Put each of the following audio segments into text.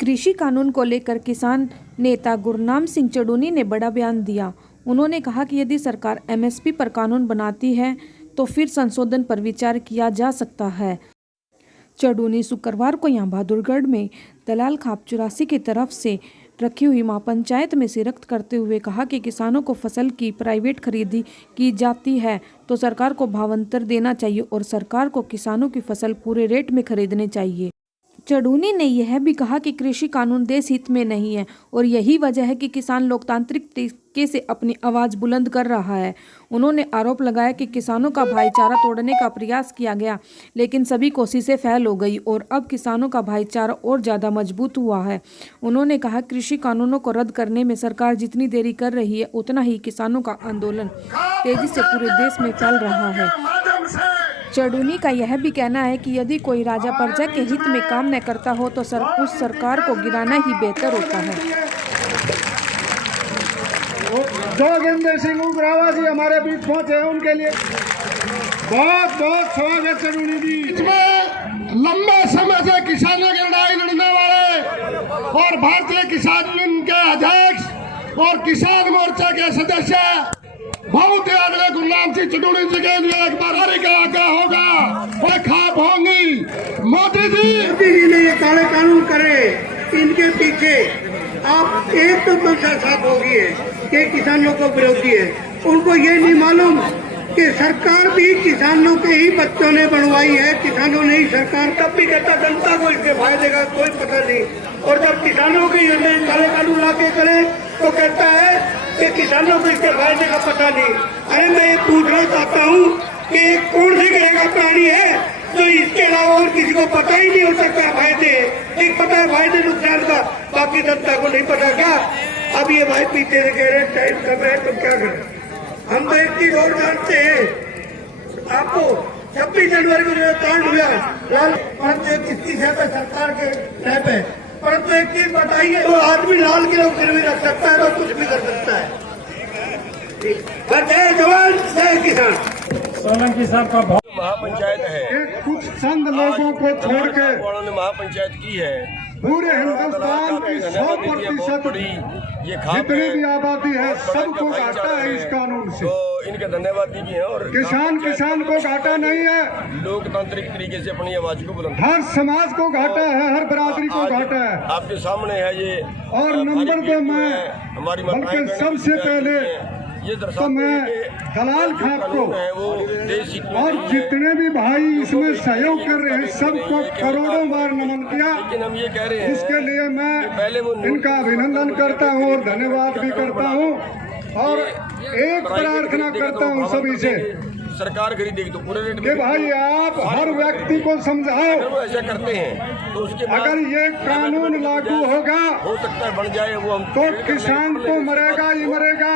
कृषि कानून को लेकर किसान नेता गुरनाम सिंह चडूनी ने बड़ा बयान दिया। उन्होंने कहा कि यदि सरकार एमएसपी पर कानून बनाती है तो फिर संशोधन पर विचार किया जा सकता है। चडूनी शुक्रवार को यहां बहादुरगढ़ में दलाल खाप 84 की तरफ से रखी हुई महापंचायत में शिरकत करते हुए कहा कि किसानों को फसल की प्राइवेट खरीदी की जाती है तो सरकार को भावांतर देना चाहिए और सरकार को किसानों की फसल पूरे रेट में खरीदनी चाहिए। चडूनी ने यह भी कहा कि कृषि कानून देश हित में नहीं है और यही वजह है कि किसान लोकतांत्रिक तरीके से अपनी आवाज बुलंद कर रहा है। उन्होंने आरोप लगाया कि किसानों का भाईचारा तोड़ने का प्रयास किया गया लेकिन सभी कोशिशें फेल हो गई और अब किसानों का भाईचारा और ज़्यादा मजबूत हुआ है। उन्होंने कहा कृषि कानूनों को रद्द करने में सरकार जितनी देरी कर रही है उतना ही किसानों का आंदोलन तेजी से पूरे देश में फैल रहा है। चडूनी का यह भी कहना है कि यदि कोई राजा प्रजा के हित में काम न करता हो तो उस सरकार को गिराना ही बेहतर होता है। जोगिंदर सिंह उग्रावा जी हमारे बीच पहुंचे हैं, उनके लिए बहुत बहुत स्वागत। चडूनी जी इसमें लंबे समय से किसानों की लड़ाई लड़ने वाले और भारतीय किसान यूनियन के अध्यक्ष और किसान मोर्चा के सदस्य बहुत आदरणीय गुरनाम सिंह चडूनी जी के लिए एक बार हरी का आग्रह होगा और खाप होंगी। मोदी जी ने ये काले कानून करे, इनके पीछे आप एक तो साथ होगी है कि किसानों को विरोधी है। उनको ये नहीं मालूम कि सरकार भी किसानों के ही बच्चों ने बनवाई है, किसानों ने ही सरकार तब भी कहता जनता को इसके फायदे का कोई पता नहीं। और जब किसानों के काले कानून लाके करे तो कहता है कि किसानों को इसके फायदे का पता नहीं। अरे मैं ये पूछना चाहता हूँ कि कौन सी ग्रह का प्राणी है तो इसके अलावा और किसी को पता ही नहीं हो सकता फायदे। एक पता है फायदे नुकसान का, बाकी जनता को नहीं पता क्या। अब ये भाई पीछे से कह रहे टाइम कम है तो क्या करें। हम तो एक चीज और जानते हैं, आपको 26 जनवरी को जो कांड हुआ लाल परंतु किसकी पे सरकार के टैप है, परंतु एक चीज बताइए तो आदमी लाल किलो गिरवी रख सकता है तो कुछ भी कर सकता है। जय जवान जय किसान। सोलंकी साहब का महापंचायत है, कुछ चंद लोगों को छोड़ के महापंचायत की है। पूरे हिंदुस्तान की 100% जितनी भी आबादी है सबको घाटा है इस कानून से। तो इनके धन्यवाद दीजिए। और किसान को घाटा नहीं है, लोकतांत्रिक तरीके से अपनी आवाज को बुलंद, हर समाज को घाटा है, हर बिरादरी को घाटा है। आपके सामने है ये। और नंबर 2 में हमारी बल्कि सबसे पहले ये तो मैं दलाल खाप को और जितने भी भाई इसमें सहयोग कर रहे हैं सबको करोड़ों बार नमन किया। लेकिन हम ये कह रहे हैं उसके लिए मैं इनका अभिनंदन करता हूँ और धन्यवाद भी करता हूँ और एक प्रार्थना करता हूँ सभी से सरकार खरीदेगी तो पूरे रेट कि भाई आप हर व्यक्ति को समझाओ। वो ऐसा करते हैं तो उसके बाद अगर ये कानून लागू होगा हो सकता है बन जाए वो हम तो किसान तो मरेगा ही मरेगा।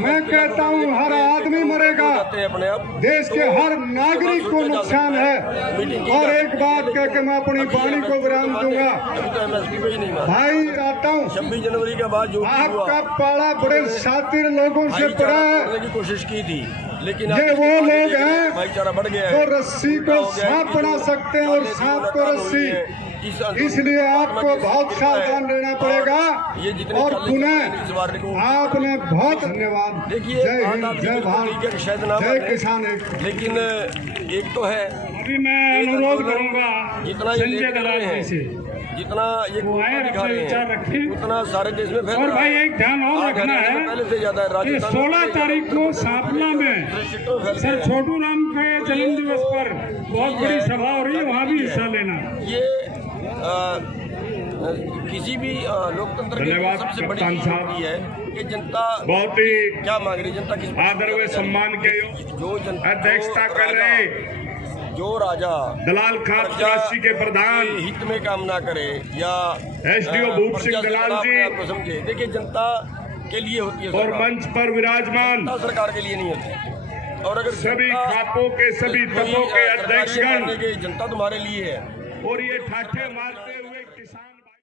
मैं कहता हूँ हर आदमी मरेगा, अपने आप देश के हर नागरिक को नुकसान है। और एक बात कह के मैं अपनी वाणी को विराम दूंगा। अभी तो एमएसपी पे ही नहीं माना। भाई आता हूँ 26 जनवरी के बाद जो आपका पाला बड़े शातिर लोगों से पड़ा है, की कोशिश की थी लेकिन ये वो लोग हैं भाईचारा बढ़ गया तो है। रस्सी को सांप बना सकते हैं और सांप को रस्सी, इसलिए आपको बहुत सावधान रहना पड़ेगा। और पुनः आपने बहुत धन्यवाद। देखिए जय हिंद, जय भारत, शायद ना जय किसान। लेकिन एक तो है, अभी मैं अनुरोध करूंगा जितना संजय दलाल जी से जितना ये दिखा रहे हैं उतना सारे देश में और भाई एक ध्यान और रखना है पहले से ज्यादा कि 16 तारीख को सापला में सर छोटू राम के जन्म दिवस पर बहुत बड़ी सभा हो रही है, वहाँ भी हिस्सा लेना। ये किसी भी लोकतंत्र की सबसे बड़ी चीज है कि जनता बहुत ही क्या मांग रही, जनता किस आदर व सम्मान के जो जनता अध्यक्षता कर रहे जो राजा दलाल खाप 84 के प्रधान हित में काम ना करे या एसडीओ भूप सिंह दलाल जी आपको समझे। देखिए जनता के लिए होती है और मंच पर विराजमान सरकार के लिए नहीं होती। और अगर सभी खापों के सभी तत्वों के अध्यक्षगण जनता तुम्हारे लिए है और ये ठाठे मारते हुए किसान